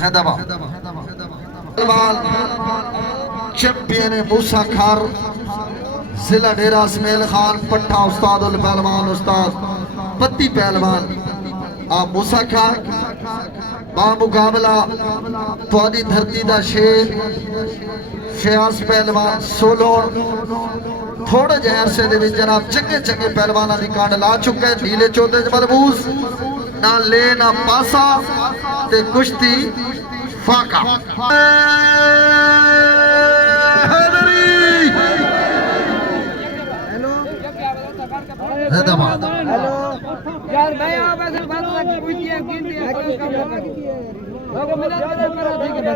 Hyderabad champion मूसा खार जिला डेरा इसमाइल खान पट्टा उस्ताद उल पहलवान उस्ताद पत्ती पहलवान आप मूसा खार बामुकाबला थोड़ी धरती दा शेर फयाज पहलवान सोलो थोड़े जे अरसे दे विच जनाब चंगे चंगे पहलवानां दी कांड ला चुके ढीले चौधे मलबूस ना ले ना पासा ते कुश्ती फाका हैदराबाद यार भाई आप ऐसे बात लगी पूछती है गिनती है लोगों मिला तो मेरा ठीक है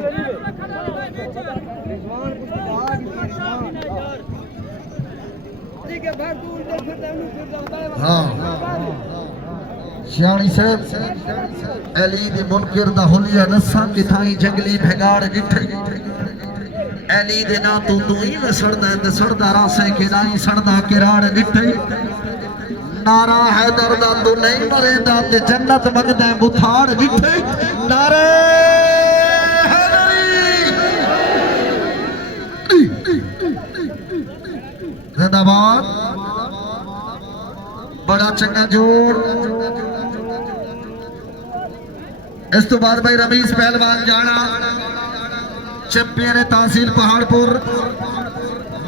ठीक है भाई तू उधर फिर हां शियाणी साहब अली दी मुनकिर दा हुलिया नसा किथाई जंगली भगाड़ जिठे अली दे ना तू ही सड़दा ते सड़दा रासे के नाई सड़दा किराड़ जिठे नारा हैदर दा तू नहीं मरेंदा ते जन्नत मंगदा बुथाड़ जिठे नारे हैदराबाद बड़ा चंगा जोड़ इस तो बाद भाई रमीज पहलवान जाना चैंपियन तहसील पहाड़पुर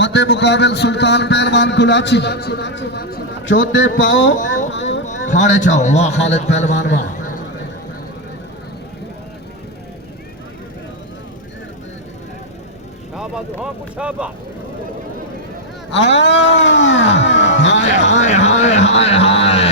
मध्य मुकाबल सुल्तान पहलवान गुलाची चौथे पाओ खाने चाओ वाह खालिद पहलवान वाह हाय हाय हाय हाय हाय